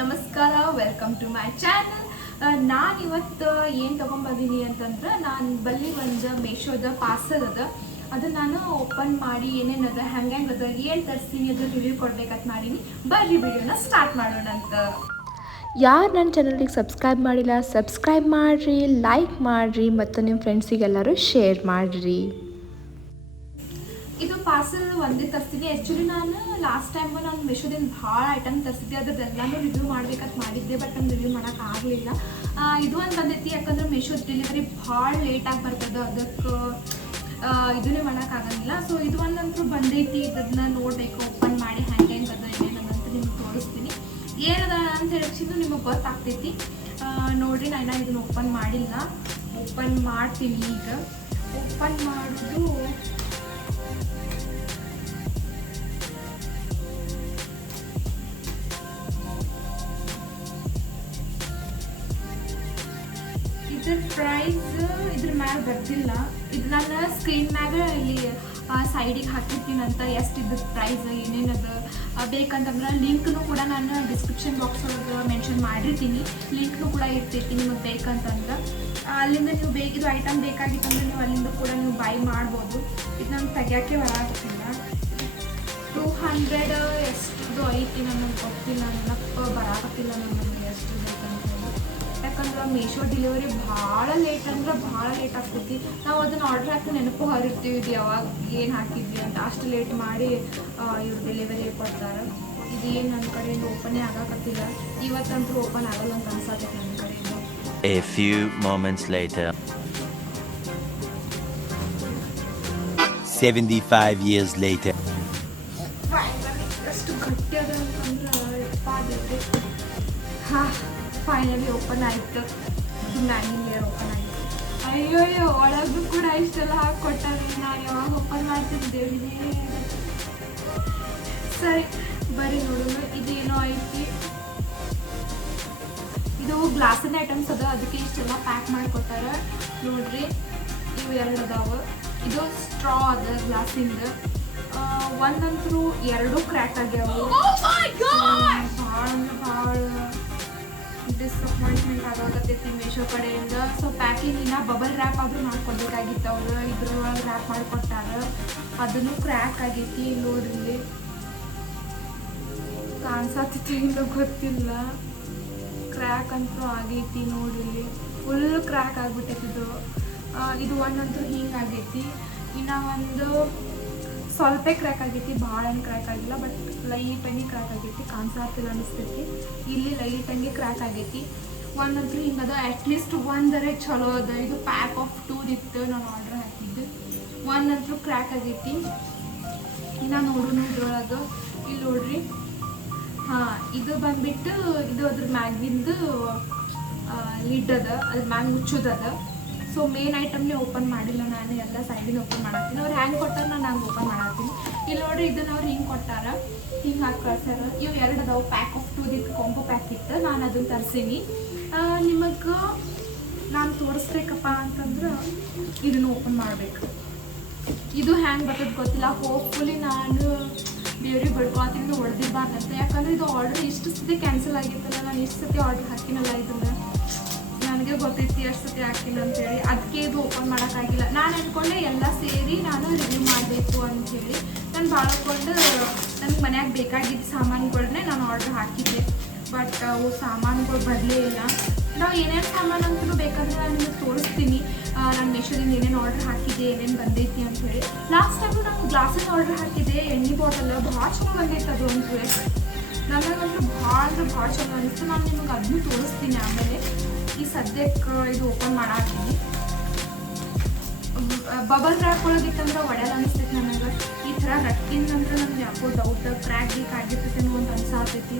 ನಮಸ್ಕಾರ, welcome to my channel. ನಾನು ಇವತ್ತು ಏನು ತೊಗೊಂಬಂದಿನಿ ಅಂತಂದ್ರೆ, ನಾನು ಬಲ್ಲಿ ಒಂದು ಮೀಶೋದ ಪಾರ್ಸಲ್ ಅದ. ಅದನ್ನು ನಾನು ಓಪನ್ ಮಾಡಿ ಏನೇನದ ಹೆಂಗೆ ಅದ ಏನು ತರಿಸ್ತೀನಿ ಅದು ರಿವ್ಯೂ ಕೊಡ್ಬೇಕಂತ ಮಾಡೀನಿ. ಬರ್ರಿ ವಿಡಿಯೋನ ಸ್ಟಾರ್ಟ್ ಮಾಡೋಣ ಅಂತ. ಯಾರು ನನ್ನ ಚಾನಲ್ಗೆ ಸಬ್ಸ್ಕ್ರೈಬ್ ಮಾಡಿಲ್ಲ, ಸಬ್ಸ್ಕ್ರೈಬ್ ಮಾಡಿರಿ, ಲೈಕ್ ಮಾಡಿರಿ ಮತ್ತು ನಿಮ್ಮ ಫ್ರೆಂಡ್ಸಿಗೆಲ್ಲರೂ ಶೇರ್ ಮಾಡಿರಿ. ಇದು ಪಾರ್ಸಲ್ ಒಂದೇ ತರಿಸ್ತೀನಿ. ಆ್ಯಕ್ಚುಲಿ ನಾನು ಲಾಸ್ಟ್ ಟೈಮು ನಾನು ಮೀಶೋದಿಂದ ಭಾಳ ಐಟಮ್ ತರಿಸಿದ್ದೆ. ಅದರದ್ದೆಲ್ಲನೂ ರಿವ್ಯೂ ಮಾಡ್ಬೇಕಂತ ಮಾಡಿದ್ದೆ, ಬಟ್ ನಾನು ರಿವ್ಯೂ ಮಾಡೋಕ್ಕಾಗಲಿಲ್ಲ. ಇದು ಒಂದು ಬಂದೈತಿ, ಯಾಕಂದ್ರೆ ಮೀಶೋದ ಡೆಲಿವರಿ ಭಾಳ ಲೇಟಾಗಿ ಬರ್ತದೆ, ಅದಕ್ಕೆ ಇದನ್ನೇ ಮಾಡೋಕ್ಕಾಗಂಗಿಲ್ಲ. ಸೊ ಇದು ಒಂದಂತೂ ಬಂದೈತಿ, ಇದನ್ನ ನೋಡಬೇಕು, ಓಪನ್ ಮಾಡಿ ಹೆಂಗೆ ಅದ ಏನೇನಂತ ನಿಮ್ಗೆ ತೋರಿಸ್ತೀನಿ. ಏನದ ಅಂತ ಹೇಳಿಸಿದ್ದು ನಿಮಗೆ ಗೊತ್ತಾಗ್ತೈತಿ. ನೋಡಿರಿ, ನಾನು ಇದನ್ನು ಓಪನ್ ಮಾಡಿಲ್ಲ, ಓಪನ್ ಮಾಡ್ತೀನಿ. ಈಗ ಓಪನ್ ಮಾಡೋದು ಇದ್ರ ಪ್ರೈಸ್ ಇದ್ರ ಮ್ಯಾಗ ಬರ್ತಿಲ್ಲ. ಇದು ನಾನು ಸ್ಕ್ರೀನ್ ಮ್ಯಾಗ ಇಲ್ಲಿ ಸೈಡಿಗೆ ಹಾಕಿರ್ತೀನಂತ ಎಷ್ಟು ಇದ್ರ ಪ್ರೈಸ್ ಏನೇನದು ಬೇಕಂತಂದ್ರೆ ಲಿಂಕ್ನು ಕೂಡ ನಾನು ಡಿಸ್ಕ್ರಿಪ್ಷನ್ ಬಾಕ್ಸ್ ಒಳಗೆ ಮೆನ್ಷನ್ ಮಾಡಿರ್ತೀನಿ. ಲಿಂಕ್ನು ಕೂಡ ಇರ್ತೈತಿ ನಿಮಗೆ ಬೇಕಂತಂದ್ರೆ. ಅಲ್ಲಿಂದ ನೀವು ಇದು ಐಟಮ್ ಬೇಕಾಗಿತ್ತಂದ್ರೆ ನೀವು ಅಲ್ಲಿಂದ ಕೂಡ ನೀವು ಬೈ ಮಾಡ್ಬೋದು. ಇದು ನಂಗೆ ತೆಗಿಯೋಕ್ಕೆ ಬರಾಗುತ್ತಿಲ್ಲ. 200 ಎಷ್ಟು ಐತಿ ನನಗೆ ಗೊತ್ತಿಲ್ಲ, ನೆನಪು ಬರಾಕತ್ತಿಲ್ಲ ನನಗೆ ಎಷ್ಟು ಬೇಕಂತ. ಯಾಕಂದ್ರೆ ಮೀಶೋ ಡೆಲಿವರಿ ಭಾಳ ಲೇಟ್ ಅಂದ್ರೆ ಭಾಳ ಲೇಟ್ ಆಗ್ತೈತಿ. ನಾವು ಅದನ್ನು ಆರ್ಡ್ರ್ ಹಾಕಿ ನೆನಪು ಹರಿರ್ತೀವಿ, ಇದು ಯಾವಾಗ ಏನು ಹಾಕಿದ್ವಿ ಅಂತ. ಅಷ್ಟು ಲೇಟ್ ಮಾಡಿ ಇವ್ರು ಡೆಲಿವರಿ ಕೊಡ್ತಾರೆ. ಇದು ಏನು ನನ್ನ ಕಡೆಯಿಂದ ಓಪನೇ ಆಗಾಕತ್ತಿಲ್ಲ. ಇವತ್ತಂತೂ ಓಪನ್ ಆಗಲ್ಲ ಅಂತ ಅನ್ಸತ್ತೈತೆ ನನ್ನ ಕಡೆಯಿಂದ. A few moments later. 75 years later. ಎಷ್ಟು ಗಟ್ಟಿ ಅದ ಅಂತಂದ್ರೆ ಫೈನಲಿ ಓಪನ್ ಆಯಿತು. ಮ್ಯಾಗಿನ ಲೇಯರ್ ಓಪನ್ ಆಯಿತು. ಅಯ್ಯೋ, ಒಳಗೂ ಕೂಡ ಇಷ್ಟೆಲ್ಲ ಹಾಕಿಕೊಟ್ಟಾರೆ. ನಾನು ಯಾವಾಗ ಓಪನ್ ಮಾಡ್ತೀನಿ ದೇವರಿಗೆ. ಸರಿ ಬರೀ ನೋಡೋಣ. ಇದೇನೋ ಐತಿ, ಇದು ಗ್ಲಾಸಿನ ಐಟಮ್ಸ್ ಅದ, ಅದಕ್ಕೆ ಇಷ್ಟೆಲ್ಲ ಪ್ಯಾಕ್ ಮಾಡಿಕೊಟ್ಟಾರ. ನೋಡ್ರಿ, ಇವು ಎರಡು ಅದಾವ. ಇದು ಸ್ಟ್ರಾ ಅದ ಗ್ಲಾಸಿಂದ. ಒಂದಂತರೂ ಎರಡು ಕ್ರ್ಯಾಕ್ ಆಗ್ಯಾವ. ಭಾಳ ಅಂದ್ರೆ ಭಾಳ ಡಿಸಪಾಯಿಂಟ್ಮೆಂಟ್ ಆಗಾಕತ್ತೈತಿ ಮೀಶೋ ಕಡೆಯಿಂದ. ಸೊ ಪ್ಯಾಕಿಂಗ್ ಇನ್ನ ಬಬಲ್ ರ್ಯಾಪ್ ಆದರೂ ಮಾಡ್ಕೊಡ್ಬೇಕಾಗಿತ್ತು ಅವರು. ಇದ್ರೊಳಗೆ ರ್ಯಾಪ್ ಮಾಡಿಕೊಟ್ಟಾರ, ಅದನ್ನು ಕ್ರ್ಯಾಕ್ ಆಗೈತಿ. ನೋಡ್ರಿ, ಕಾಣಿಸತ್ತೈತಿ ಇಲ್ಲ ಗೊತ್ತಿಲ್ಲ, ಕ್ರ್ಯಾಕ್ ಅಂತೂ ಆಗೈತಿ. ನೋಡ್ರಿ, ಫುಲ್ ಕ್ರ್ಯಾಕ್ ಆಗ್ಬಿಟ್ಟೈತಿ ಇದು ಒಂದಂತೂ ಹಿಂಗೆ ಆಗೈತಿ. ಇನ್ನು ಒಂದು ಸ್ವಲ್ಪ ಕ್ರ್ಯಾಕ್ ಆಗೈತಿ, ಭಾಳ ಏನು ಕ್ರ್ಯಾಕ್ ಆಗಿಲ್ಲ, ಬಟ್ ಲೈಟಾಗಿ ಕ್ರ್ಯಾಕ್ ಆಗೈತಿ. ಕಾಣಿಸ್ತಿಲ್ಲ ಅನಿಸ್ತೈತಿ. ಇಲ್ಲಿ ಲೈಟಾಗಿ ಕ್ರ್ಯಾಕ್ ಆಗೈತಿ. ಒಂದಂತೂ ಹಿಂಗದ, ಅಟ್ಲೀಸ್ಟ್ ಒಂದರೆ ಚಲೋ ಅದ. ಇದು ಪ್ಯಾಕ್ ಆಫ್ 2 ಇತ್ತು, ನಾನು ಆರ್ಡ್ರ್ ಹಾಕಿದ್ದು. ಒಂದಂತೂ ಕ್ರ್ಯಾಕ್ ಆಗೈತಿ. ಇನ್ನು ನೋಡೋಣ ಇದ್ರೊಳಗೆ. ಇಲ್ಲಿ ನೋಡ್ರಿ, ಇದು ಬಂದ್ಬಿಟ್ಟು ಇದು ಅದ್ರ ಮ್ಯಾಗಿಂದು ಲಿಡ್ ಅದ, ಅದ್ರ ಮ್ಯಾಗ ಮುಚ್ಚೋದದ. ಸೊ ಮೇನ್ ಐಟಮ್ನೇ ಓಪನ್ ಮಾಡಿಲ್ಲ ನಾನು, ಎಲ್ಲ ಸೈಡಿನ ಓಪನ್ ಮಾಡತ್ತೀನಿ. ಅವ್ರು ಹ್ಯಾಂಗೆ ಕೊಟ್ಟಾರ ನಾನು ಹಂಗೆ ಓಪನ್ ಮಾಡತ್ತೀನಿ. ಇಲ್ಲಿ ನೋಡ್ರಿ, ಇದನ್ನು ಅವ್ರು ಹಿಂಗೆ ಕೊಟ್ಟಾರ, ಹಿಂಗೆ ಹಾಕಿ ಕಳ್ಸಾರ. ಇವು ಎರಡು ಅದಾವು, ಪ್ಯಾಕ್ ಆಫ್ 2 ಇತ್ತು, ಕಾಂಬೋ ಪ್ಯಾಕ್ ಇತ್ತು. ನಾನು ಅದನ್ನು ತರಿಸೀನಿ. ನಿಮಗೆ ನಾನು ತೋರಿಸ್ಬೇಕಪ್ಪ ಅಂತಂದ್ರೆ ಇದನ್ನು ಓಪನ್ ಮಾಡಬೇಕು. ಇದು ಹ್ಯಾಂಗೆ ಬರ್ತದೆ ಗೊತ್ತಿಲ್ಲ. ಹೋಪ್ಫುಲಿ ನಾನು ದೇವ್ರಿಗೆ ಬಡ್ಕೊಳ್ತೀನಿ ಹೊಡೆದಿರ್ಬಾರ್ದಂತ. ಯಾಕಂದರೆ ಇದು ಆರ್ಡ್ರ್ ಇಷ್ಟು ಸತಿ ಕ್ಯಾನ್ಸಲ್ ಆಗಿತ್ತಲ್ಲ, ನಾನು ಇಷ್ಟು ಸತಿ ಆರ್ಡ್ರ್ ಹಾಕಿನಲ್ಲ. ಇದನ್ನು ನನಗೆ ಗೊತ್ತೈತಿ ಎಷ್ಟು ಸತಿ ಹಾಕಿಲ್ಲ ಅಂತೇಳಿ, ಅದಕ್ಕೆ ಇದು ಓಪನ್ ಮಾಡೋಕ್ಕಾಗಿಲ್ಲ. ನಾನು ಅಂದ್ಕೊಂಡೆ ಎಲ್ಲ ಸೇರಿ ನಾನು ರಿವ್ಯೂ ಮಾಡಬೇಕು ಅಂಥೇಳಿ. ನಾನು ಭಾಳಕೊಂಡು ನನಗೆ ಮನ್ಯಾಗ ಬೇಕಾಗಿದ್ದ ಸಾಮಾನುಗಳನ್ನೇ ನಾನು ಆರ್ಡ್ರ್ ಹಾಕಿದ್ದೆ. ಬಟ್ ಅವು ಸಾಮಾನುಗಳು ಬರಲೇ ಇಲ್ಲ. ನಾವು ಏನೇನು ಸಾಮಾನು ಅಂತಲೂ ಬೇಕಂದ್ರೆ ನಾನು ನಿಮಗೆ ತೋರಿಸ್ತೀನಿ. ನಾನು ಮೀಶೋದಿಂದ ಏನೇನು ಆರ್ಡ್ರ್ ಹಾಕಿದ್ದೆ, ಏನೇನು ಬಂದೈತಿ ಅಂಥೇಳಿ. ಲಾಸ್ಟ್ ಟೈಮು ನಾನು ಗ್ಲಾಸಿನ ಆರ್ಡ್ರ್ ಹಾಕಿದ್ದೆ, ಎಣ್ಣೆ ಬಾಟಲ್ ಭಾಳ ಚೆನ್ನಾಗಿ ಬಂದೈತೆ ಅದು ಅಂತೂ. ನನಗಂತೂ ಭಾಳ ಅಂದ್ರೆ ಭಾಳ ಚಲೋ ಅನಿಸ್ತು. ನಾನು ನಿಮಗೆ ಅದನ್ನು ತೋರಿಸ್ತೀನಿ ಆಮೇಲೆ. ಈ ಸದ್ಯಕ್ಕೆ ಇದು ಓಪನ್ ಮಾಡಾಕ್ತೀನಿ. ಬಬಲ್ ರ್ಯಾಪ್ ಒಳಗಿತ್ತಂದ್ರೆ ಒಡೆಯಲ್ಲ ಅನಿಸ್ತೈತಿ ನನಗೆ. ಈ ಥರ ರಟ್ಟಿಂದಂದ್ರೆ ನನಗೆ ಯಾಕೋ ಡೌಟ್, ಕ್ರ್ಯಾಕ್ ಗೀಕ್ ಆಗಿರ್ತೈತೇನೋ ಅಂತ ಅನ್ಸಾತೈತಿ.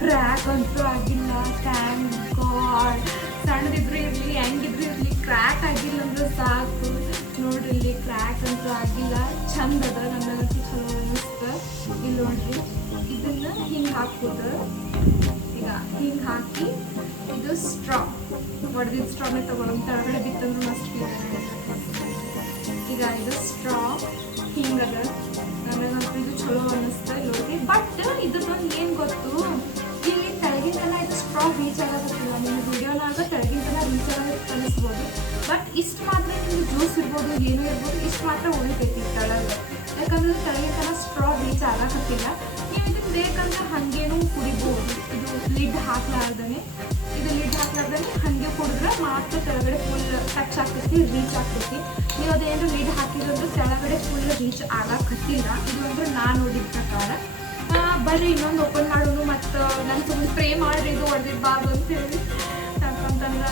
ಕ್ರ್ಯಾಕ್ ಅಂತೂ ಆಗಿಲ್ಲ, ಥ್ಯಾಂಕ್ ಗಾಡ್. ಸಣ್ಣದಿದ್ರು ಇರಲಿ, ಹೆಂಗಿದ್ರು ಇರಲಿ, ಕ್ರ್ಯಾಕ್ ಆಗಿಲ್ಲ ಅಂದ್ರೆ ಸಾಕು. ನೋಡ್ರಿ, ಇಲ್ಲಿ ಕ್ರ್ಯಾಕ್ ಅಂತೂ ಆಗಿಲ್ಲ, ಚಂದ ಅದ. ನನಗಂತೂ ಚಲೋ ಅನಿಸ್ತು. ಇಲ್ಲಿ ನೋಡ್ರಿ, ಇದನ್ನು ಹಿಂಗೆ ಹಾಕ್ಬೋದು. ಈಗ ಹಿಂಗೆ ಹಾಕಿ ಇದು ಸ್ಟ್ರಾ, ಹೊಡೆದಿದ್ದು ಸ್ಟ್ರಾನೇ ತೊಗೊಳ್ಳೋದು. ಕೆಳಗಡೆ ಬಿತ್ತಂದ್ರೆ ಮಸ್ತ್ ಈಗ ಇದು ಸ್ಟ್ರಾ ಹಿಂಗದ. ನನಗಂತೂ ಇದು ಚಲೋ ಅನ್ನಿಸ್ತಾ. ನೋಡಿ, ಬಟ್ ರೀಚ್ ಆಗೋದಿಲ್ಲ. ನಿಮ್ಮ ವಿಡಿಯೋನಾಗ ಕೆಳಗಿಂತನ ರೀಚ್ ಆಗೋದು ಅನಿಸ್ಬೋದು, ಬಟ್ ಇಷ್ಟು ಮಾತ್ರ ನಿಮ್ಗೆ ಜ್ಯೂಸ್ ಇರ್ಬೋದು, ಏನೂ ಇರ್ಬೋದು, ಇಷ್ಟು ಮಾತ್ರ ಉಳಿತೈತಿ ಕೆಳಗೆ. ಯಾಕಂದ್ರೆ ಕೆಳಗಿಂತನ ಸ್ಟ್ರಾ ರೀಚ್ ಆಗೋಕತ್ತಿಲ್ಲ. ನೀವು ಇದನ್ನು ಬೇಕಂದ್ರೆ ಹಾಗೇನೂ ಕುಡಿಬೋದು. ಇದು ಲಿಡ್ ಹಾಕ್ಲಾರ್ದೇ ಹಾಗೆ ಕುಡಿದ್ರೆ ಮಾತ್ರ ಕೆಳಗಡೆ ಫುಲ್ ಟಚ್ ಆಗ್ತೈತಿ, ರೀಚ್ ಆಗ್ತೈತಿ. ನೀವು ಅದೇನು ಲಿಡ್ ಹಾಕಿದ್ರೆ ಕೆಳಗಡೆ ಫುಲ್ ರೀಚ್ ಆಗೋಕತ್ತಿಲ್ಲ. ಇದು ಅಂದ್ರೆ ನಾನು ನೋಡಿದ ಪ್ರಕಾರ. ಬರ್ರಿ ಇನ್ನೊಂದು ಓಪನ್ ಮಾಡೋನು. ಮತ್ತು ನಾನು ಸುಮ್ಮನೆ ಸ್ಪ್ರೇ ಮಾಡಿರಿ ಇದು ಹೊಡೆದಿರಬಾರ್ದು ಅಂತೇಳಿ. ಯಾಕಂತಂದ್ರೆ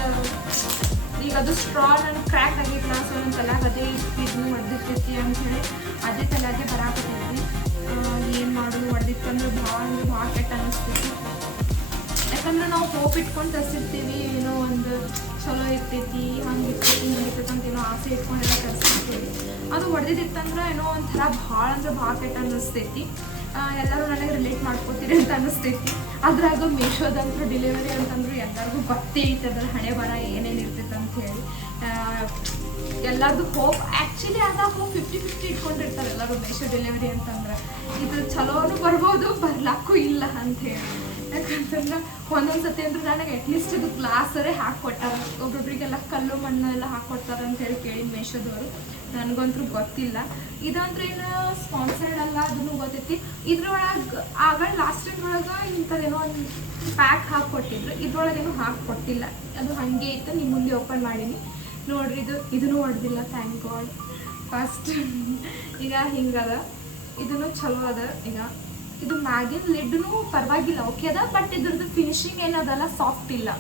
ಈಗ ಅದು ಸ್ಟ್ರಾ ನನಗೆ ಕ್ರ್ಯಾಕ್ ಆಗಿಲ್ಲ, ಸೊ ನನ್ನ ತಲೆಗೆ ಅದೇ ಇದನ್ನು ಹೊಡೆದಿರ್ತೈತಿ ಅಂಥೇಳಿ ಅದೇ ತಲೆಗೆ ಬರಾಕತ್ತೈತಿ. ಏನು ಮಾಡೋದು, ಹೊಡೆದಿತ್ತಂದ್ರೆ ಭಾಳ ಕೆಟ್ಟ ಅನ್ನಿಸ್ತೈತಿ. ಯಾಕಂದ್ರೆ ನಾವು ಹೋಪ್ ಇಟ್ಕೊಂಡು ತರಿಸಿರ್ತೀವಿ, ಏನೋ ಒಂದು ಚಲೋ ಇರ್ತೈತಿ, ಹಂಗೆ ಇರ್ತೈತಿ ಅಂತ ಏನೋ ಆಸೆ ಇಟ್ಕೊಂಡೆಲ್ಲ ತರಿಸಿರ್ತೀವಿ. ಅದು ಹೊಡೆದಿತ್ತಂದ್ರೆ ಏನೋ ಒಂಥರ ಭಾಳ ಕೆಟ್ಟ ಅನ್ನಿಸ್ತೈತಿ. ಎಲ್ಲರೂ ನನಗೆ ರಿಲೇಟ್ ಮಾಡ್ಕೋತೀರಿ ಅಂತ ಅನ್ನಿಸ್ತೈತಿ. ಅದ್ರಾಗ ಮೀಶೋದಂತೂ ಡೆಲಿವರಿ ಅಂತಂದ್ರೆ ಎಲ್ಲರಿಗೂ ಗೊತ್ತೇ ಐತೆ ಅದ್ರ ಹಣೆ ಬರ ಏನೇನು ಇರ್ತೈತೆ ಅಂತ ಹೇಳಿ. ಎಲ್ಲರದು ಹೋಪ್ ಆ್ಯಕ್ಚುಲಿ ಅದ ಹೋಪ್ 50-50 ಇಟ್ಕೊಂಡಿರ್ತಾರೆ ಎಲ್ಲರೂ ಮೀಶೋ ಡೆಲಿವರಿ ಅಂತಂದ್ರೆ. ಇದು ಚಲೋನು ಬರ್ಬೋದು, ಬರ್ಲಾಕ್ಕೂ ಇಲ್ಲ ಅಂಥೇಳಿ. ಯಾಕಂತಂದ್ರೆ ಒಂದೊಂದು ಸತಿ ಅಂದ್ರೆ ನನಗೆ ಅಟ್ಲೀಸ್ಟ್ ಇದು ಗ್ಲಾಸರೇ ಹಾಕ್ಕೊಟ್ಟಾರ. ಒಬ್ಬೊಬ್ರಿಗೆಲ್ಲ ಕಲ್ಲು ಮಣ್ಣು ಎಲ್ಲ ಹಾಕ್ಕೊಡ್ತಾರೆ ಅಂತೇಳಿ ಕೇಳಿ ಮೀಶೋದವರು. ನನಗಂತೂ ಗೊತ್ತಿಲ್ಲ. ಇದಂದ್ರೆ ಏನು ಸ್ಪಾನ್ಸರ್ಡ್ ಅಲ್ಲ, ಅದನ್ನು ಗೊತ್ತೈತಿ. ಇದ್ರೊಳಗೆ ಆಗ ಲಾಸ್ಟ್ ಟೈಮ್ ಒಳಗೆ ಇಂಥದ್ದೇನೋ ಒಂದು ಪ್ಯಾಕ್ ಹಾಕ್ಕೊಟ್ಟಿದ್ರು, ಇದ್ರೊಳಗೇನು ಹಾಕ್ಕೊಟ್ಟಿಲ್ಲ. ಅದು ಹಾಗೆ ಇತ್ತು. ನಿಮ್ಮ ಮುಂದೆ ಓಪನ್ ಮಾಡೀನಿ ನೋಡ್ರಿ. ಇದನ್ನು ಹೊಡೆದಿಲ್ಲ, ಥ್ಯಾಂಕ್ ಗಾಡ್. ಫಸ್ಟ್ ಈಗ ಹಿಂಗದ, ಇದನ್ನು ಚಲೋ ಅದ. ಈಗ ಇದು ಮ್ಯಾಗಿನ ಲಿಡ್ನು ಪರವಾಗಿಲ್ಲ, ಓಕೆ ಅದ. ಬಟ್ ಇದ್ರದ್ದು ಫಿನಿಶಿಂಗ್ ಏನದಲ್ಲ, ಸಾಫ್ಟ್ ಇಲ್ಲ.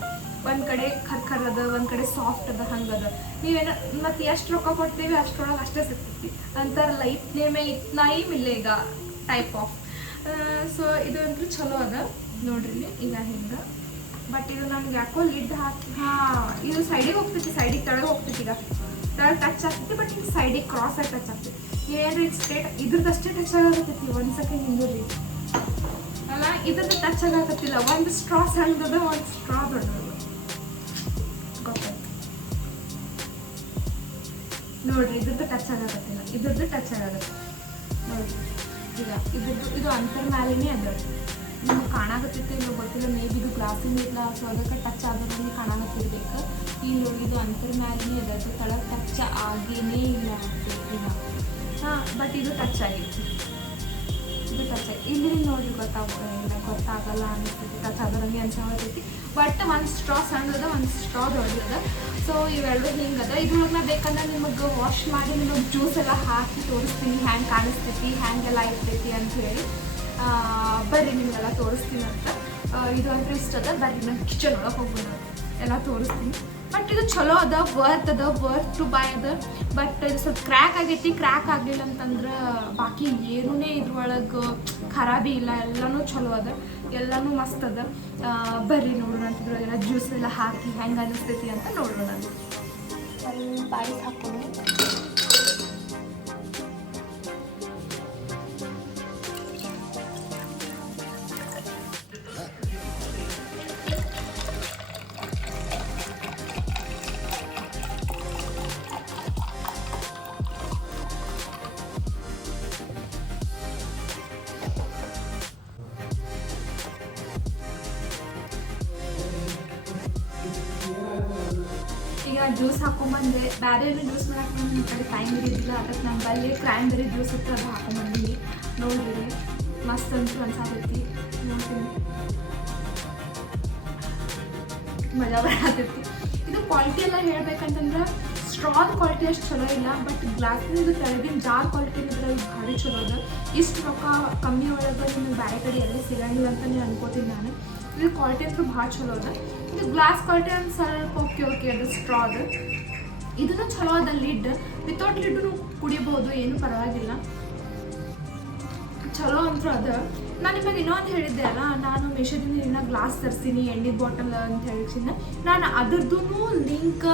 ಒಂದು ಕಡೆ ಖರ್ಖರ್ ಅದ, ಒಂದು ಕಡೆ ಸಾಫ್ಟ್ ಅದ, ಹಂಗದ. ನೀವೇನ ಮತ್ತು ಎಷ್ಟು ರೊಕ್ಕ ಕೊಡ್ತೀವಿ ಅಷ್ಟರೊಳಗೆ ಅಷ್ಟೇ ಸಿಗ್ತೈತಿ ಅಂತಾರಲ್ಲ, ಇತ್ನೇ ಮೇ ಇತ್ನಾಯಿ ಮಿಲ್ಲೇಗ ಟೈಪ್ ಆಫ್. ಸೊ ಇದು ಅಂತೂ ಚಲೋ ಅದ ನೋಡ್ರಿ. ಈಗ ಹಿಂಗೆ ಬಟ್ ಇದು ನಮ್ಗೆ ಯಾಕೋ ಲಿಡ್ ಹಾಕಿ ಇದು ಸೈಡಿಗೆ ಹೋಗ್ತೈತಿ, ಸೈಡಿಗೆ ತೆಳಗೆ ಹೋಗ್ತೈತಿ. ಈಗ ತೆಳಗೆ ಟಚ್ ಆಗ್ತೈತಿ, ಬಟ್ ಈಗ ಸೈಡಿಗೆ ಕ್ರಾಸ್ ಆಗಿ ಟಚ್ ಆಗ್ತೈತಿ. ಏನ್ರಿ ಸ್ಟ್ರೇಟ್ ಇದ್ರದ್ದಷ್ಟೇ ಟಚ್ ಆಗತ್ತೈತಿ. ಒಂದು ಸೆಕೆಂಡ್ ಹಿಂದ್ರಿ ಅಲ್ಲ, ಇದ್ರದ್ದು ಟಚ್ ಆಗತ್ತಿಲ್ಲ. ಒಂದು ಸ್ಟ್ರಾ ಸಣ್ಣದ, ಒಂದು ಸ್ಟ್ರಾ ದೊಡ್ಡದು. ಗೊತ್ತಾಯ್ತು ನೋಡ್ರಿ, ಇದ್ರದ್ದು ಟಚ್ ಆಗತ್ತಿಲ್ಲ, ಇದ್ರದ್ದು ಟಚ್ ಆಗತ್ತೆ ನೋಡ್ರಿ. ಈಗ ಇದು ಅಂತರ್ ಮ್ಯಾಲೇನೇ ಅದ. ನಿಮ್ಗೆ ಕಾಣಾಕತ್ತೈತೆ ಇಲ್ಲ ಗೊತ್ತಿಲ್ಲ, ಮೇ ಬಿ ಇದು ಗ್ಲಾಸಿಂದ ಇಲ್ಲ, ಸೊ ಅದಕ್ಕೆ ಟಚ್ ಆಗೋದ್ರಲ್ಲಿ ಕಾಣಾಕತ್ತಿರ್ಬೇಕು. ಈಗ ನೋಡಿ, ಇದು ಅಂತರ್ ಮ್ಯಾಲೇನೇ ಅದ, ಅದು ಕೆಳಗೆ ಟಚ್ ಆಗೇನೇ ಇಲ್ಲ ಈಗ. ಬಟ್ ಇದು ಟಚ್ ಆಗೈತಿ, ಇದು ಟಚ್ ಆಗಿ ಇಲ್ಲಿ ನೋಡ್ರಿ ಗೊತ್ತಾಗಲ್ಲ ಅನಿಸ್ತೈತಿ. ಟಚ್ ಆಗೋದಂಗೆ ಅನ್ಸಾಗತೈತಿ. ಬಟ್ ಒಂದು ಸ್ಟ್ರಾ ಸಣ್ಣದ, ಒಂದು ಸ್ಟ್ರಾ ದೊಡ್ಡದ. ಸೊ ಇವೆರಡು ಹಿಂಗದ. ಇದ್ರೊಳಗೆ ಬೇಕಂದ್ರೆ ನಿಮಗೆ ವಾಶ್ ಮಾಡಿ ನಿಮಗೆ ಜ್ಯೂಸ್ ಎಲ್ಲ ಹಾಕಿ ತೋರಿಸ್ತೀನಿ, ಹ್ಯಾಂಗೆ ಕಾಣಿಸ್ತೈತಿ, ಹ್ಯಾಂಗೆಲ್ಲ ಇರ್ತೈತಿ ಅಂತ ಹೇಳಿ. ಬರ್ರಿ ನಿಮಗೆಲ್ಲ ತೋರಿಸ್ತೀನಿ ಅಂತ. ಇದು ಅಂದ್ರೆ ಇಷ್ಟ ಅದ. ಬರ್ರಿ ನಾನು ಕಿಚನ್ ಒಳಗೆ ಹೋಗ್ಬೋದು, ಎಲ್ಲ ತೋರಿಸ್ತೀನಿ. ಬಟ್ ಇದು ಚಲೋ ಅದ, ವರ್ತ್ ಟು ಬೈ ಅದ. ಬಟ್ ಇದು ಸ್ವಲ್ಪ ಕ್ರ್ಯಾಕ್ ಆಗೈತಿ. ಕ್ರ್ಯಾಕ್ ಆಗಲಿಲ್ಲ ಅಂತಂದ್ರೆ ಬಾಕಿ ಏನೂ ಇದ್ರೊಳಗೆ ಖರಾಬಿ ಇಲ್ಲ, ಎಲ್ಲನೂ ಚಲೋ ಅದ, ಎಲ್ಲನೂ ಮಸ್ತ್ ಅದ. ಬರ್ರಿ ನೋಡೋಣ ಅಂತ. ಇದ್ರೊಳಗೆಲ್ಲ ಜ್ಯೂಸ್ ಎಲ್ಲ ಹಾಕಿ ಹೆಂಗೆ ಅನಿಸ್ತೈತಿ ಅಂತ ನೋಡೋಣ. ಒಂದು ಬಾಯಿ ಹಾಕೋಣ. ಈಗ ಜ್ಯೂಸ್ ಹಾಕೊಂಬಂದೆ. ಬೇರೆ ಜ್ಯೂಸ್ ಮಾಡಕ್ಕೆ ನನ್ನ ಕಡೆ ಟೈಮ್ ಇರೋದಿಲ್ಲ, ಅದಕ್ಕೆ ನನ್ನ ಬಲ್ಲಿ ಕ್ರ್ಯಾನ್ಬೆರಿ ಜ್ಯೂಸ್ ಇತ್ತು, ಅದು ಹಾಕೊಂಬಂದೀನಿ. ನೋಡಿರಿ ಮಸ್ತ್ ಅಂತೂ ಅನ್ಸಾತೈತಿ. ನೋಡ್ತೀನಿ, ಮಜಾ ಬರತೈತಿ. ಇದು ಕ್ವಾಲಿಟಿ ಎಲ್ಲ ಹೇಳ್ಬೇಕಂತಂದ್ರೆ ಸ್ಟ್ರಾಂಗ್ ಕ್ವಾಲಿಟಿ ಅಷ್ಟು ಚಲೋ ಇಲ್ಲ, ಬಟ್ ಗ್ಲಾಸ್ನಿದು ಕೆಳಗಿನ ಜಾರ್ ಕ್ವಾಲಿಟಿ ಇದ್ರೆ ಇದು ಭಾರಿ ಚಲೋ ಅದ. ಇಷ್ಟು ರೊಕ್ಕ ಕಮ್ಮಿ ಒಳಗೆ ನಿಮಗೆ ಬೇರೆ ಕಡೆ ಎಲ್ಲಿ ಸಿಗಂಗಿಲ್ಲ ಅಂತ ನೀವು ಅನ್ಕೋತೀನಿ ನಾನು. ಇದು ಕ್ವಾಲಿಟಿ ಅಂತೂ ಭಾಳ ಚಲೋ ಅದ. ಇದು ಗ್ಲಾಸ್ ಕ್ವಾಲಿಟಿ ಒಂದು ಸ್ವಲ್ಪ ಓಕೆ ಅದು ಸ್ಟ್ರಾ ಅದ. ಇದನ್ನು ಚಲೋ ಅದ. ಲಿಡ್ ವಿತೌಟ್ ಲಿಡ್ಡು ಕುಡಿಬೋದು, ಏನು ಪರವಾಗಿಲ್ಲ, ಚಲೋ ಅಂತೂ ಅದ. ನಾನು ನಿಮಗೆ ಇನ್ನೊಂದು ಹೇಳಿದ್ದೆ ಅಲ್ಲ, ನಾನು ಮೀಶೋದಿಂದ ಇನ್ನೂ ಗ್ಲಾಸ್ ತರಿಸ್ತೀನಿ, ಎಣ್ಣೆ ಬಾಟಲ್ ಅಂತ ಹೇಳಿಸಿದ್ದೆ. ನಾನು ಅದ್ರದ್ದು ಲಿಂಕ್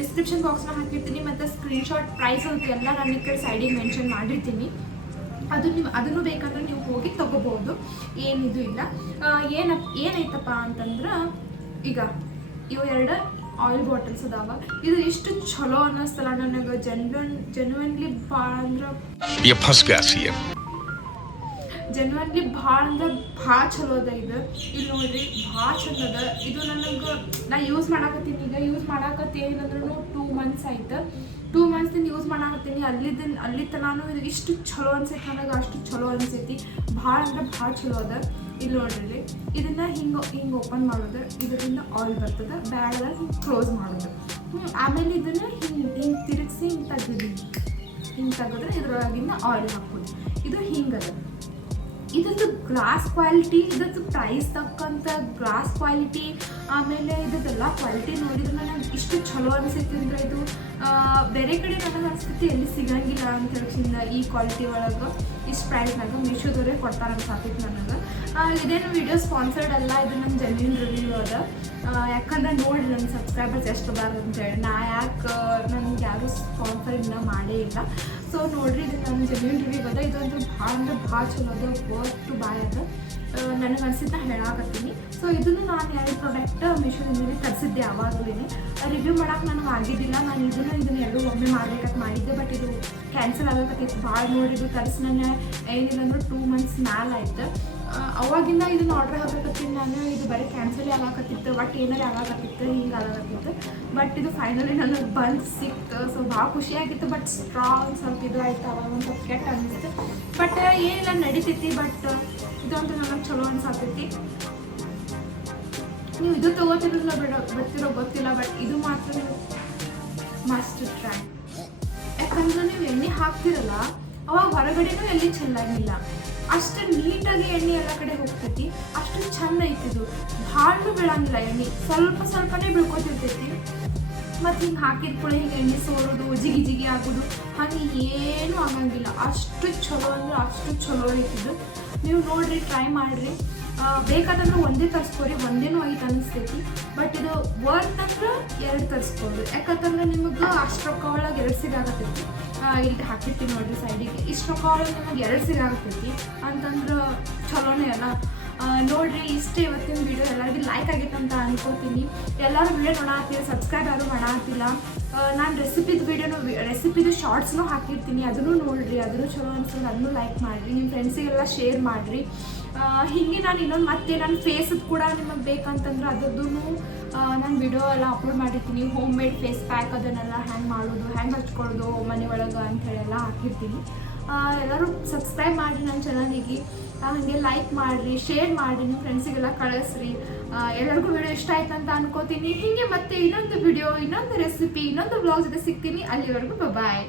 ಡಿಸ್ಕ್ರಿಪ್ಷನ್ ಬಾಕ್ಸ್ನ ಹಾಕಿರ್ತೀನಿ, ಮತ್ತು ಸ್ಕ್ರೀನ್ಶಾಟ್ ಪ್ರೈಸ್ ಅಂತ ಎಲ್ಲ ನಾನು ಈ ಕಡೆ ಸೈಡಿಗೆ ಮೆನ್ಷನ್ ಮಾಡಿರ್ತೀನಿ. ಅದನ್ನು ಬೇಕಂದ್ರೆ ನೀವು ಹೋಗಿ ತೊಗೋಬೋದು, ಏನಿದು ಇಲ್ಲ. ಏನೈತಪ್ಪ ಅಂತಂದ್ರೆ ಈಗ ಇವು ಎರಡು ಆಯಿಲ್ ಬಾಟಲ್ಸ್ ಅದಾವ. ಇದು ಇಷ್ಟು ಚಲೋ ಅನ್ನಿಸ್ತಲ್ಲ ನನಗೆ, ಜೆನ್ಯೂನ್ಲಿ ಭಾಳ ಅಂದ್ರೆ ಜೆನ್ವನ್ಲಿ ಭಾಳ ಅಂದ್ರೆ ಭಾಳ ಚಲೋ ಅದ ಇದು. ಇಲ್ಲಿ ನೋಡ್ರಿ ಭಾಳ ಚಂದ ಅದ ಇದು. ನನಗೆ ನಾ ಯೂಸ್ ಮಾಡಾಕತ್ತೀನಿ ಈಗ. ಯೂಸ್ ಮಾಡಾಕತ್ತೀನಿ ಏನಂದ್ರೂ 2 months ಆಯ್ತು. 2 monthsದಿಂದ ಯೂಸ್ ಮಾಡಾಕತ್ತೀನಿ. ಅಲ್ಲಿ ತನಾನು ಇದು ಇಷ್ಟು ಚಲೋ ಅನ್ಸೈತಿ ನನಗೆ, ಅಷ್ಟು ಚಲೋ ಅನ್ಸೈತಿ. ಭಾಳ ಅಂದ್ರೆ ಭಾಳ ಚಲೋ ಅದ. ಇಲ್ಲಿ ನೋಡ್ರಿ ಇದನ್ನು ಹಿಂಗೆ ಓಪನ್ ಮಾಡೋದು, ಇದರಿಂದ ಆಯಿಲ್ ಬರ್ತದೆ. ಬ್ಯಾಡದಾಗ ಹಿಂಗೆ ಕ್ಲೋಸ್ ಮಾಡೋದು. ಆಮೇಲೆ ಇದನ್ನು ಹಿಂಗೆ ತಿರುಗಿಸಿ ಹಿಂಗೆ ತೆಗೆದ್ರೆ ಇದ್ರೊಳಗಿಂದ ಆಯಿಲ್ ಹಾಕೋದು. ಇದು ಹಿಂಗದ. ಇದ್ರದ್ದು ಗ್ಲಾಸ್ ಕ್ವಾಲಿಟಿ, ಇದ್ರದ್ದು ಪ್ರೈಸ್ ತಕ್ಕಂಥ ಗ್ಲಾಸ್ ಕ್ವಾಲಿಟಿ, ಆಮೇಲೆ ಇದ್ರದ್ದೆಲ್ಲ ಕ್ವಾಲಿಟಿ ನೋಡಿದ್ರೆ ನನಗೆ ಇಷ್ಟು ಚಲೋ ಅನಿಸೈತಿ ಅಂದರೆ ಇದು ಬೇರೆ ಕಡೆ ನನಗೆ ಅನಿಸ್ತೈತಿ ಎಲ್ಲಿ ಸಿಗಂಗಿಲ್ಲ ಅಂತ ಹೇಳಿಂದ. ಈ ಕ್ವಾಲಿಟಿ ಒಳಗೆ ಇಷ್ಟು ಪ್ರೈಸ್ನಾಗ ಮೀಶೋದವರೇ ಕೊಡ್ತಾರೆ ಅನ್ಸಾತೈತಿ ನನಗೆ. ಇದೇನು ವಿಡಿಯೋ ಸ್ಪಾನ್ಸರ್ಡ್ ಅಲ್ಲ, ಇದು ನನ್ನ ಜೆನ್ಯೂನ್ ರಿವ್ಯೂ ಅದ. ಯಾಕಂದ್ರೆ ನೋಡಿ ನನ್ನ ಸಬ್ಸ್ಕ್ರೈಬರ್ಸ್ ಎಷ್ಟು ಬಾರ್ದು ಅಂತೇಳಿ ನನಗೆ ಯಾರೂ ಸ್ಪಾನ್ಸರ್ ಇನ್ನೂ ಮಾಡೇ ಇಲ್ಲ. ಸೊ ನೋಡ್ರಿ ಇದು ನನ್ನ ಜೆನ್ಯೂನ್ ರಿವ್ಯೂ ಅದ. ಇದಂತೂ ಭಾಳ ಅಂದ್ರೆ ಭಾಳ ಚಲೋ ಅದ, ವರ್ತ್ ಟು ಬಾಯ್ ಅದ. ನನಗೆ ಅನಿಸಿದ್ದ ಹೇಳಾಕತ್ತೀನಿ. ಸೊ ಇದನ್ನು ನಾನು 2 ಪ್ರಾಡಕ್ಟ್ ಮೀಶೋದಿಂದಲೇ ತರಿಸಿದ್ದೆ. ಯಾವಾಗಲೂ ರಿವ್ಯೂ ಮಾಡೋಕೆ ನನಗೆ ಆಗಿದ್ದಿಲ್ಲ. ನಾನು ಇದನ್ನು 2 ಒಮ್ಮೆ ಮಾಡಬೇಕಂತ ಮಾಡಿದ್ದೆ, ಬಟ್ ಇದು ಕ್ಯಾನ್ಸಲ್ ಆಗಕತ್ತಿತ್ತು ಭಾಳ. ನೋಡಿ ಇದು ತರಿಸಿ ನಾನು ಏನಿಲ್ಲ ಅಂದ್ರೆ 2 months ಮ್ಯಾಲೆ ಆಯ್ತು. ಅವಾಗಿಂದ ಇದನ್ನು ಆರ್ಡ್ರ್ ಹಾಕಕತ್ತೀನಿ ನಾನು. ಇದು ಬರೀ ಕ್ಯಾನ್ಸಲ್ ಆಗಾಕತ್ತಿತ್ತು, ಬಟ್ ಏನಾರು ಆಗಾಕತ್ತಿತ್ತು, ಹಿಂಗೆ ಆಗಾಕತ್ತಿತ್ತು. ಬಟ್ ಇದು ಫೈನಲಿ ನನಗೆ ಬಂದು ಸಿಕ್ತು. ಸೊ ಭಾಳ ಖುಷಿಯಾಗಿತ್ತು. ಬಟ್ ಸ್ಟ್ರಾಂಗ್ ಸ್ವಲ್ಪ ಇದು ಆಯ್ತು, ಅವಾಗ ಒಂದು ಸ್ವಲ್ಪ ಕೆಟ್ಟ ಅನಿಸ್ತು. ಬಟ್ ಏನಿಲ್ಲ ನಡೀತೈತಿ. ಬಟ್ ಇದಂತೂ ನನಗೆ ಚಲೋ ಅನ್ಸಾತೈತಿ. ನೀವು ಇದು ತೊಗೋತಿರಲಿಲ್ಲ ಬರ್ತಿರೋ ಗೊತ್ತಿಲ್ಲ, ಬಟ್ ಇದು ಮಾತ್ರ ನೀವು ಮಸ್ಟ್ ಟ್ರೈ. ಯಾಕಂದ್ರೆ ನೀವು ಎಣ್ಣೆ ಹಾಕ್ತಿರಲ್ಲ ಅವಾಗ ಹೊರಗಡೆನೂ ಎಲ್ಲಿ ಚೆಲ್ಲಾಗಿಲ್ಲ. ಅಷ್ಟು ನೀಟಾಗಿ ಎಣ್ಣೆ ಎಲ್ಲ ಕಡೆ ಹೋಗ್ತೈತಿ. ಅಷ್ಟು ಚಂದ ಐತಿದು. ಭಾಳ ಬೀಳಂಗಿಲ್ಲ ಎಣ್ಣೆ, ಸ್ವಲ್ಪನೇ ಬೀಳ್ಕೊತಿರ್ತೈತಿ. ಮತ್ತು ಹಿಂಗೆ ಹಾಕಿದ ಕೂಡ ಹಿಂಗೆ ಎಣ್ಣೆ ಸೋರೋದು, ಜಿಗಿ ಆಗೋದು ಹಾಗೆ ಏನೂ ಆಗಂಗಿಲ್ಲ. ಅಷ್ಟು ಚಲೋ ಅಂದ್ರೆ ಅಷ್ಟು ಚಲೋ ಐತಿದು. ನೀವು ನೋಡಿರಿ, ಟ್ರೈ ಮಾಡಿರಿ. ಬೇಕಾದಂದ್ರೆ ಒಂದೇ ತರಿಸ್ಕೊರಿ, ಒಂದೇನೂ ಐತೆ ಅನಿಸ್ತೈತಿ. ಬಟ್ ಇದು ವರ್ತ್ ಅಂದ್ರೆ 2 ತರಿಸ್ಕೊಳ್ರಿ. ಯಾಕಂತಂದ್ರೆ ನಿಮಗೆ ಅಷ್ಟು ರೊಕ್ಕ ಒಳಗೆ 2 ಸಿಗಾಕತ್ತೈತಿ. ಇಲ್ಲಿ ಹಾಕಿರ್ತೀವಿ ನೋಡಿರಿ ಸೈಡಿಗೆ. ಇಷ್ಟು ರೊಕ್ಕ ಒಳಗೆ ನಿಮಗೆ 2 ಸಿಗಾಕತ್ತೈತಿ ಅಂತಂದ್ರೆ ಚಲೋನೇ ಅಲ್ಲ. ನೋಡಿರಿ, ಇಷ್ಟೇ ಇವತ್ತಿನ ವೀಡಿಯೋ. ಎಲ್ಲರಿಗೂ ಲೈಕ್ ಆಗೈತೆ ಅಂತ ಅನ್ಕೋತೀನಿ. ಎಲ್ಲರೂ ವೀಡಿಯೋ ನೋಡಾತ್ತೀರ, ಸಬ್ಸ್ಕ್ರೈಬ್ ಯಾರು ಮಾಡಾತಿಲ್ಲ. ನಾನು ರೆಸಿಪಿದು ಶಾರ್ಟ್ಸ್ನೂ ಹಾಕಿರ್ತೀನಿ, ಅದನ್ನು ನೋಡಿರಿ. ಅದನ್ನು ಚಲೋ ಅನ್ಸಂದ್ರೆ ಅದನ್ನು ಲೈಕ್ ಮಾಡಿರಿ. ನಿಮ್ಮ ಫ್ರೆಂಡ್ಸಿಗೆಲ್ಲ ಶೇರ್ ಮಾಡಿರಿ. ಹೀಗೆ ನಾನು ಇನ್ನೊಂದು ಮತ್ತೆ ನನ್ನ ಫೇಸದ್ದು ಕೂಡ ನಿಮಗೆ ಬೇಕಂತಂದ್ರೆ ಅದರದ್ದು ನಾನು ವಿಡಿಯೋ ಎಲ್ಲ ಅಪ್ಲೋಡ್ ಮಾಡಿರ್ತೀನಿ. ಹೋಮ್ ಮೇಡ್ ಫೇಸ್ ಪ್ಯಾಕ್ ಅದನ್ನೆಲ್ಲ ಹ್ಯಾಂಗೆ ಮಾಡೋದು, ಹ್ಯಾಂಗೆ ಹಚ್ಕೊಳ್ಳೋದು ಮನೆ ಒಳಗೆ ಅಂಥೇಳಿ ಎಲ್ಲ ಹಾಕಿರ್ತೀನಿ. ಎಲ್ಲರೂ ಸಬ್ಸ್ಕ್ರೈಬ್ ಮಾಡಿರಿ ನನ್ನ ಚಾನಲಿಗೆ. ಹಾಗೆ ಲೈಕ್ ಮಾಡಿರಿ, ಶೇರ್ ಮಾಡಿರಿ, ನಿಮ್ಮ ಫ್ರೆಂಡ್ಸಿಗೆಲ್ಲ ಕಳಿಸ್ರಿ. ಎಲ್ಲರಿಗೂ ವಿಡಿಯೋ ಇಷ್ಟ ಆಯ್ತು ಅಂತ ಅನ್ಕೋತೀನಿ. ಹೀಗೆ ಮತ್ತೆ ಇನ್ನೊಂದು ವಿಡಿಯೋ, ಇನ್ನೊಂದು ರೆಸಿಪಿ, ಇನ್ನೊಂದು ವ್ಲಾಗ್ ಜೊತೆ ಸಿಗ್ತೀನಿ. ಅಲ್ಲಿವರೆಗೂ ಬಾಯ್.